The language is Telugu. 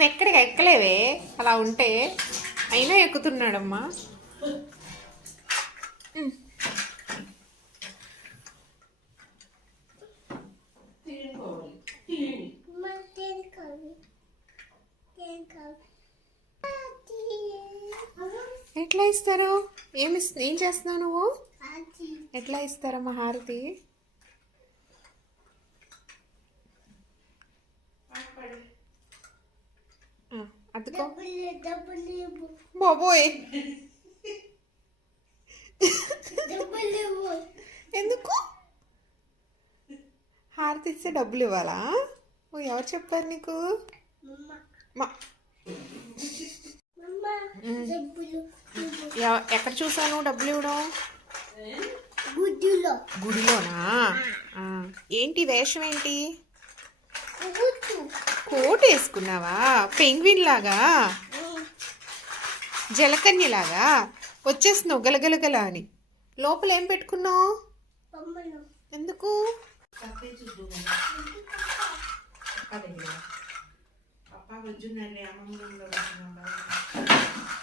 నువ్వు ఎక్కడికి ఎక్కలేవే అలా ఉంటే, అయినా ఎక్కుతున్నాడమ్మా. ఎట్లా ఇస్తారు? ఏం చేస్తున్నావు నువ్వు? ఎట్లా ఇస్తారమ్మా హారతి? అతుకో బాబోయ్, ఎందుకు హారతి ఇస్తే డబ్బులు ఇవ్వాలా? ఓ, ఎవరు చెప్పారు నీకు? ఎక్కడ చూసాను డబ్బులు ఇవ్వడం? గుడిలోనా? ఏంటి వేషం ఏంటి? కోట్ వేసుకున్నావా? పెంగ్విన్ లాగా, జలకన్యలాగా వచ్చేస్తున్నావు గలగలగల అని. లోపల ఏం పెట్టుకున్నావు? ఎందుకు?